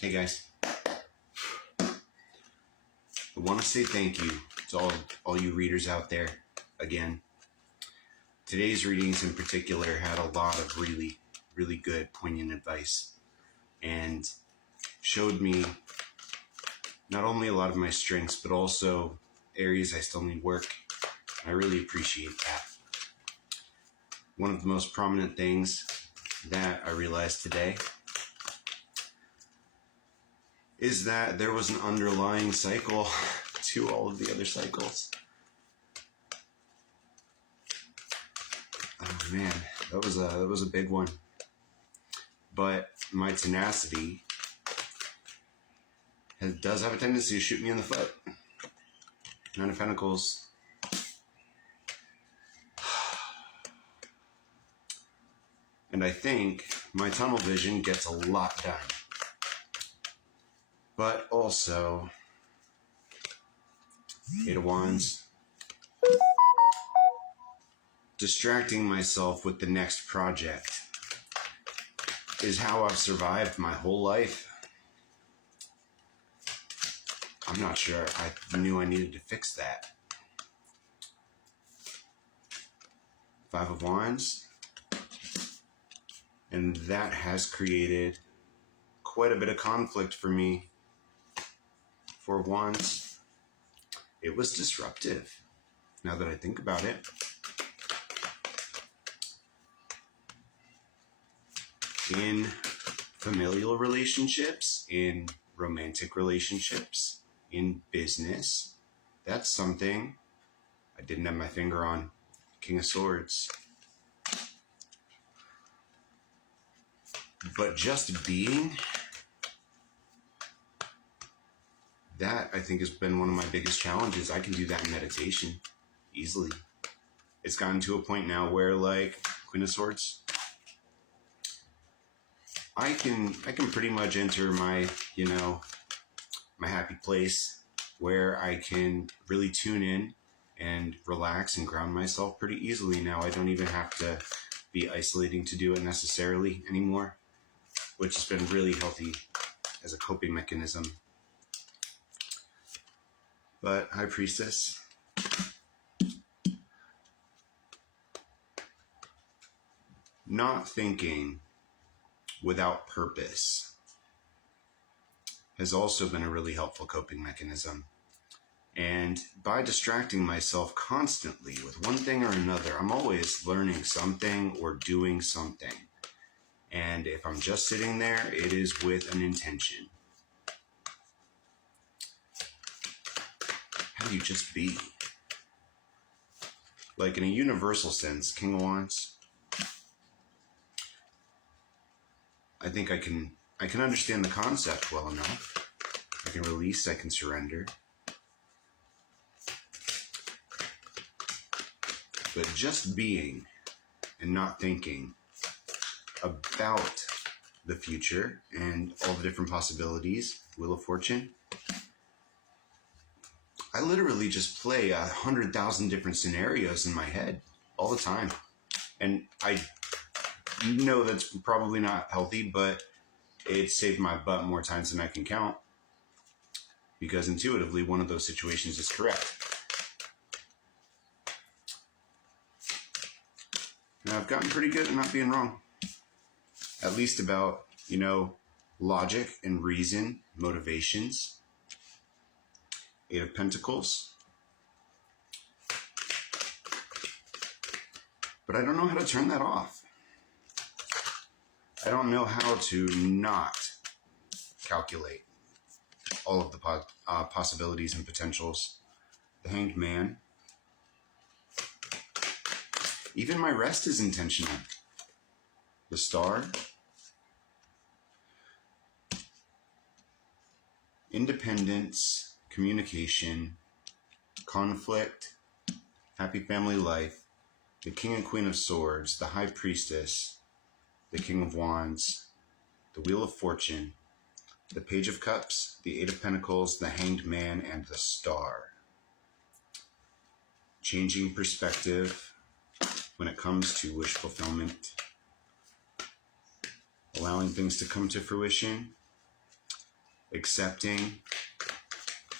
Hey guys, I want to say thank you to all you readers out there. Again, today's readings in particular had a lot of really, really good, poignant advice and showed me not only a lot of my strengths, but also areas I still need work. I really appreciate that. One of the most prominent things that I realized today is that there was an underlying cycle to all of the other cycles. Oh man, that was a big one. But my tenacity does have a tendency to shoot me in the foot. Nine of Pentacles. And I think my tunnel vision gets a lot done. But also, Eight of Wands. Distracting myself with the next project is how I've survived my whole life. I'm not sure I knew I needed to fix that. Five of Wands. And that has created quite a bit of conflict for me. Four of Wands. It was disruptive, now that I think about it. In familial relationships, in romantic relationships, in business, that's something I didn't have my finger on. King of Swords. But just being, that I think has been one of my biggest challenges. I can do that in meditation easily. It's gotten to a point now where, like Queen of Swords, I can pretty much enter my, my happy place where I can really tune in and relax and ground myself pretty easily now. I don't even have to be isolating to do it necessarily anymore, which has been really healthy as a coping mechanism. But High Priestess, not thinking without purpose has also been a really helpful coping mechanism. And by distracting myself constantly with one thing or another, I'm always learning something or doing something. And if I'm just sitting there, it is with an intention. How do you just be? Like in a universal sense, King of Wands, I think I can understand the concept well enough. I can release, I can surrender. But just being and not thinking about the future and all the different possibilities, Wheel of Fortune, I literally just play 100,000 different scenarios in my head all the time. And I know that's probably not healthy, but it saved my butt more times than I can count, because intuitively one of those situations is correct. Now I've gotten pretty good at not being wrong, at least about, logic and reason, motivations. Eight of Pentacles. But I don't know how to turn that off. I don't know how to not calculate all of the possibilities and potentials. The Hanged Man. Even my rest is intentional. The Star. Independence. Communication, conflict, happy family life, the King and Queen of Swords, the High Priestess, the King of Wands, the Wheel of Fortune, the Page of Cups, the Eight of Pentacles, the Hanged Man, and the Star. Changing perspective when it comes to wish fulfillment, allowing things to come to fruition, accepting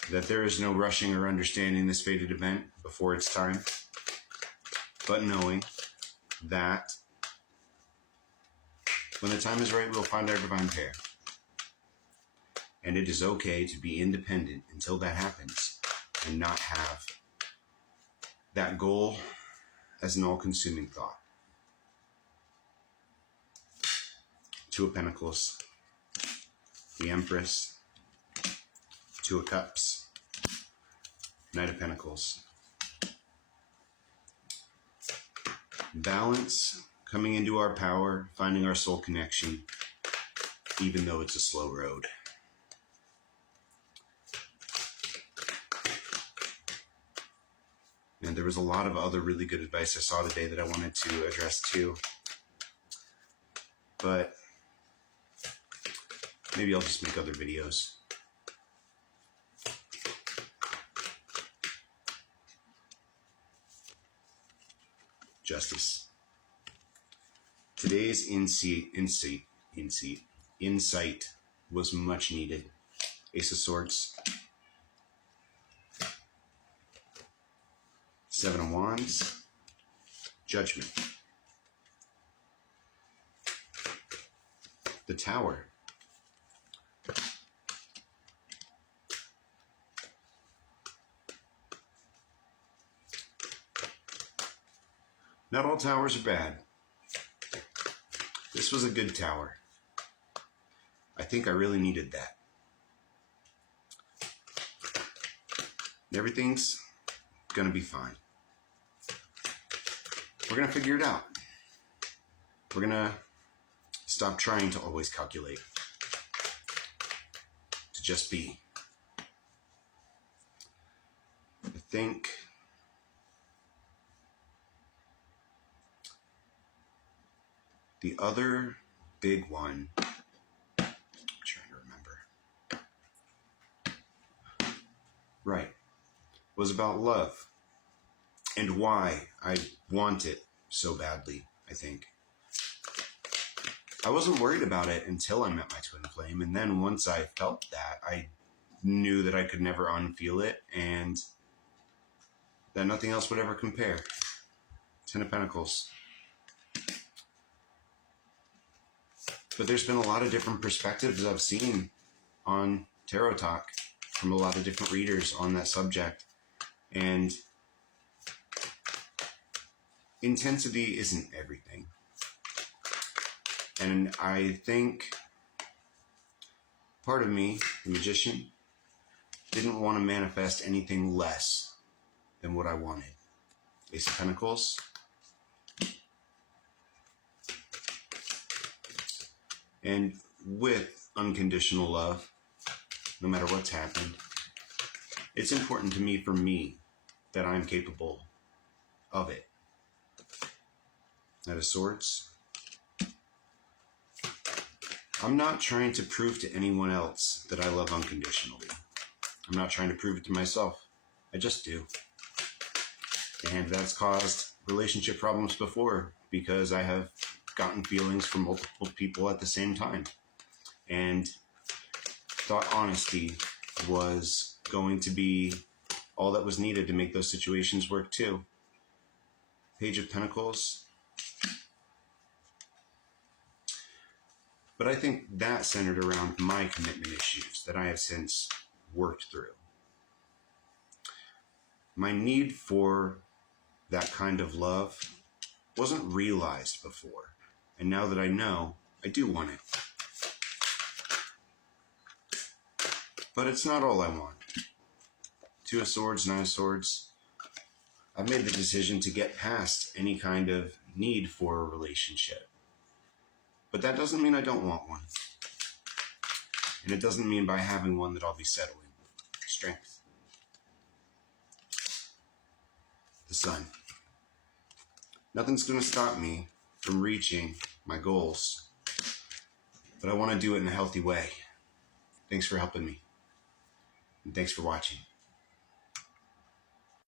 that there is no rushing or understanding this fated event before its time, but knowing that when the time is right, we'll find our divine pair. And it is okay to be independent until that happens and not have that goal as an all-consuming thought. Two of Pentacles, the Empress, Two of Cups, Knight of Pentacles. Balance, coming into our power, finding our soul connection, even though it's a slow road. And there was a lot of other really good advice I saw today that I wanted to address too. But maybe I'll just make other videos. Justice. Today's insight was much needed. Ace of Swords. Seven of Wands. Judgment. The Tower. Not all towers are bad. This was a good tower. I think I really needed that. Everything's gonna be fine. We're gonna figure it out. We're gonna stop trying to always calculate. To just be. I think the other big one, I'm trying to remember. Right. Was about love and why I want it so badly, I think. I wasn't worried about it until I met my twin flame, and then once I felt that, I knew that I could never unfeel it and that nothing else would ever compare. Ten of Pentacles. But there's been a lot of different perspectives I've seen on Tarot Talk from a lot of different readers on that subject. And intensity isn't everything. And I think part of me, the Magician, didn't want to manifest anything less than what I wanted. Ace of Pentacles. And with unconditional love, no matter what's happened, it's important to me, for me, that I'm capable of it. Knight of Swords. I'm not trying to prove to anyone else that I love unconditionally. I'm not trying to prove it to myself. I just do. And that's caused relationship problems before, because I have gotten feelings from multiple people at the same time. And thought honesty was going to be all that was needed to make those situations work too. Page of Pentacles. But I think that centered around my commitment issues that I have since worked through. My need for that kind of love wasn't realized before. And now that I know, I do want it. But it's not all I want. Two of Swords, Nine of Swords. I've made the decision to get past any kind of need for a relationship. But that doesn't mean I don't want one. And it doesn't mean by having one that I'll be settling. Strength. The Sun. Nothing's going to stop me from reaching my goals. But I want to do it in a healthy way. Thanks for helping me. And thanks for watching.